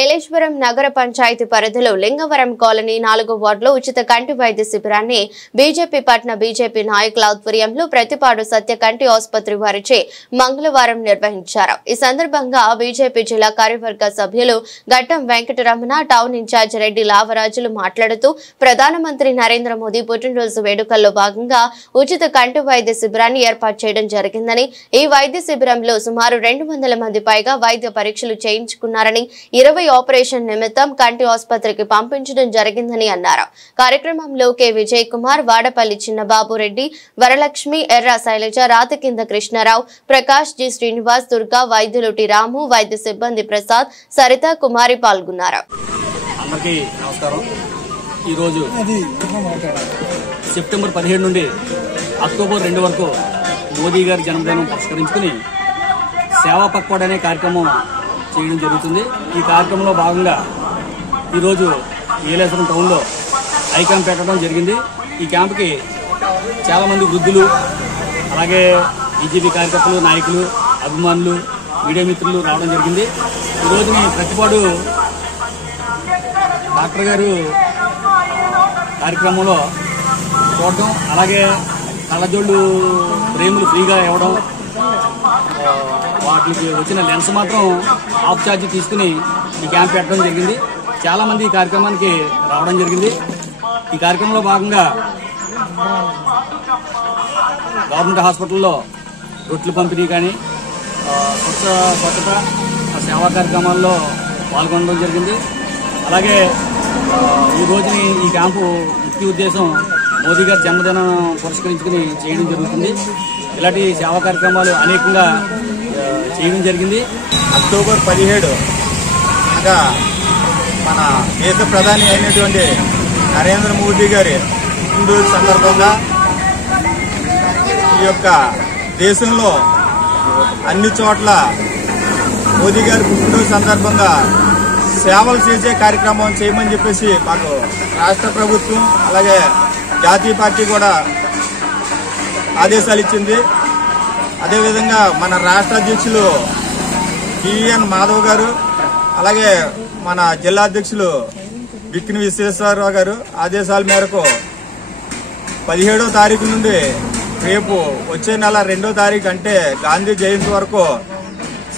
ఏలేశ్వరం నగర పంచాయతీ పరిధిలో లింగవరం కాలనీ 4వ వార్డులో ఉచిత కంటి వైద్య శిబిరాన్ని బీజేపీ పట్న బీజేపీ నాయకుల ఆధ్వర్యంలో ప్రతిపాడు సత్య కంటి ఆసుపత్రి వారిచే మంగళవారం నిర్వహించారు. ఈ సందర్భంగా బీజేపీ జిల్లా కార్యవర్గ సభ్యులు గట్టం వెంకటరమణ, టౌన్ ఇన్ఛార్జ్ రెడ్డి లావరాజులు మాట్లాడుతూ ప్రధానమంత్రి నరేంద్ర మోదీ పుట్టినరోజు వేడుకల్లో భాగంగా ఉచిత కంటి వైద్య శిబిరాన్ని ఏర్పాటు చేయడం జరిగిందని, ఈ వైద్య శిబిరంలో సుమారు 200 మంది పైగా వైద్య పరీక్షలు చేయించుకున్నారని, 20 ఆపరేషన్ నిమిత్తం కంటి ఆసుపత్రికి పంపించడం జరిగిందని అన్నారు. కార్యక్రమంలో కె విజయ్ కుమార్, వాడపల్లి చిన్నబాబు రెడ్డి, వరలక్ష్మి, ఎర్ర శైలజ, రాతకింద కృష్ణారావు, ప్రకాష్ జి, శ్రీనివాస్, దుర్గా, వైద్యులు టి రాము, వైద్య సిబ్బంది ప్రసాద్, సరిత కుమారి పాల్గొన్నారు. అందరికీ నమస్కారం. ఈరోజు సెప్టెంబర్ 17 నుండి అక్టోబర్ 2 వరకు మోదీ గారి జన్మదినం పురస్కరించుకుని సేవా పక్వాడ్ అనే కార్యక్రమం చేయడం జరుగుతుంది. ఈ కార్యక్రమంలో భాగంగా ఈరోజు ఏలేశ్వరం టౌన్లో ఐ క్యాంప్ పెట్టడం జరిగింది. ఈ క్యాంప్కి చాలామంది వృద్ధులు, అలాగే బీజేపీ కార్యకర్తలు, నాయకులు, అభిమానులు, మీడియా మిత్రులు రావడం జరిగింది. ఈరోజు మేము ప్రతిపాడు డాక్టర్ గారు కార్యక్రమంలో చూడటం, అలాగే కళ్ళజోళ్ళు ఫ్రేములు ఫ్రీగా ఇవ్వడం, వాటికి వచ్చిన లెన్స్ మాత్రం ఆఫ్ ఛార్జ్ తీసుకుని ఈ క్యాంప్ పెట్టడం జరిగింది. చాలా మంది ఈ కార్యక్రమానికి రావడం జరిగింది. ఈ కార్యక్రమంలో భాగంగా గవర్నమెంట్ హాస్పిటల్లో రొట్టెల పంపిణీ కానీ, స్వచ్ఛత సేవా కార్యక్రమాల్లో పాల్గొనడం జరిగింది. అలాగే ఈ రోజుని ఈ క్యాంపు ముఖ్య ఉద్దేశం మోదీ గారి జన్మదినం పురస్కరించుకుని చేయడం జరుగుతుంది. ఇలాంటి సేవా కార్యక్రమాలు అనేకంగా చేయడం జరిగింది. అక్టోబర్ 17 అనగా మన దేశ ప్రధాని అయినటువంటి నరేంద్ర మోదీ గారి పుట్టినరోజు సందర్భంగా ఈ యొక్క దేశంలో అన్ని చోట్ల మోదీ గారి పుట్టినరోజు సందర్భంగా సేవలు చేసే కార్యక్రమం చేయమని చెప్పేసి మాకు రాష్ట్ర ప్రభుత్వం అలాగే జాతీయ పార్టీ కూడా ఆదేశాలు ఇచ్చింది. అదేవిధంగా మన రాష్ట్ర అధ్యక్షులు పిఎన్ మాధవ్ గారు, అలాగే మన జిల్లా అధ్యక్షులు బిక్కిన విశ్వేశ్వరరావు గారు ఆదేశాల మేరకు 17వ తారీఖు నుండి రేపు వచ్చే నెల 2వ తారీఖు అంటే గాంధీ జయంతి వరకు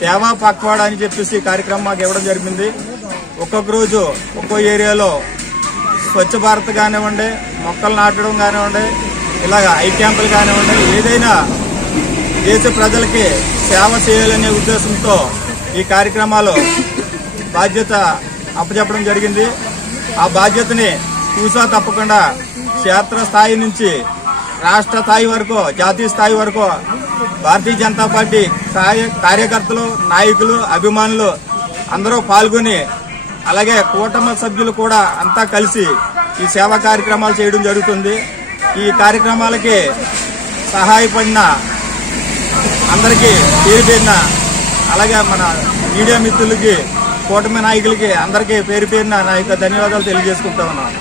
సేవా పక్వాడ్ అని చెప్పేసి కార్యక్రమం మాకు ఇవ్వడం జరిగింది. ఒక్కొక్క రోజు ఒక్కో ఏరియాలో స్వచ్ఛ భారత్ కానివ్వండి, మొక్కలు నాటడం కానివ్వండి, ఇలాగ ఐ క్యాంపులు కానివ్వండి, ఏదైనా దేశ ప్రజలకి సేవ చేయాలనే ఉద్దేశంతో ఈ కార్యక్రమాలు బాధ్యత అప్పచెప్పడం జరిగింది. ఆ బాధ్యతని చూసా తప్పకుండా క్షేత్ర స్థాయి నుంచి రాష్ట్ర స్థాయి వరకు, జాతీయ స్థాయి వరకు భారతీయ జనతా పార్టీ కార్యకర్తలు, నాయకులు, అభిమానులు అందరూ పాల్గొని, అలాగే కూటమి సభ్యులు కూడా అంతా కలిసి ఈ సేవా కార్యక్రమాలు చేయడం జరుగుతుంది. ఈ కార్యక్రమాలకి సహాయపడిన అందరికీ పేరు పేరున, అలాగే మన మీడియా మిత్రులకి, కూటమి నాయకులకి అందరికీ పేరు పేరున నా యొక్క ధన్యవాదాలు తెలియజేసుకుంటా ఉన్నాను.